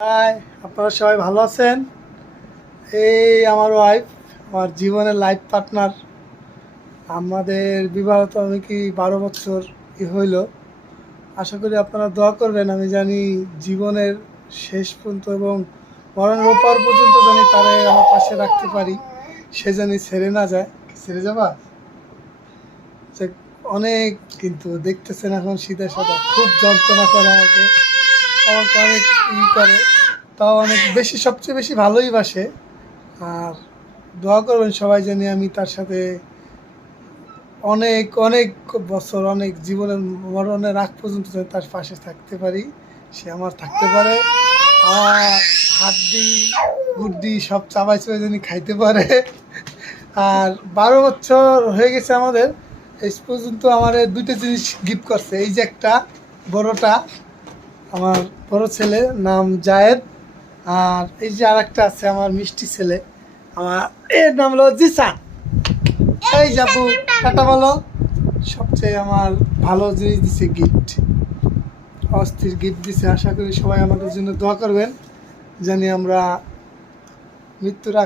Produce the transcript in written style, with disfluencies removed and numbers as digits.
High, আপনারা সবাই ভালো আছেন? এই আমার ওয়াইফ, আমার জীবনের লাইফ পার্টনার। আমাদের বিবাহ তো আমি কি 12 বছর হইল। আশা করি আপনারা দোয়া করবেন। আমি জানি জীবনের শেষ পর্যন্ত এবং মরণের ওপার পর্যন্ত জানি তারে আমার পাশে রাখতে পারি, সে জানি ছেড়ে না যায়। ছেড়ে যাবা যে অনেক, কিন্তু দেখতেছেন এখন সিধা সাদা খুব যন্ত্রণা করে আমাকে অনেক করে, তাও অনেক বেশি, সবচেয়ে বেশি ভালোই বাসে। আর দোয়া করবেন সবাই জানি আমি তার সাথে অনেক অনেক বছর, অনেক জীবনের মরণের আগ পর্যন্ত যেন তার পাশে থাকতে পারি, সে আমার থাকতে পারে। আমার হাড্ডি গুড্ডি সব চাবাই চাবাই যেন খাইতে পারে। আর 12 বছর হয়ে গেছে আমাদের, এই পর্যন্ত আমার দুইটা জিনিস গিফট করছে। এই যে একটা বড়টা, আমার বড় ছেলে নাম জায়েদ। আর এই যে আর একটা আছে আমার মিষ্টি ছেলে, আমার এর নাম হলো জিসান। এই যাবো টাটা বলো। সবচেয়ে আমার ভালো জিনিস দিছে গিফট, অস্থির গিফট দিছে। আশা করি সবাই আমাদের জন্য দোয়া করবেন, জানি আমরা মৃত্যুর আগ